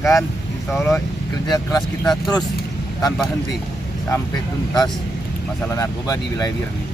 amankan. Insya Allah kerja keras kita terus tanpa henti sampai tuntas masalah narkoba di wilayah Bir ini.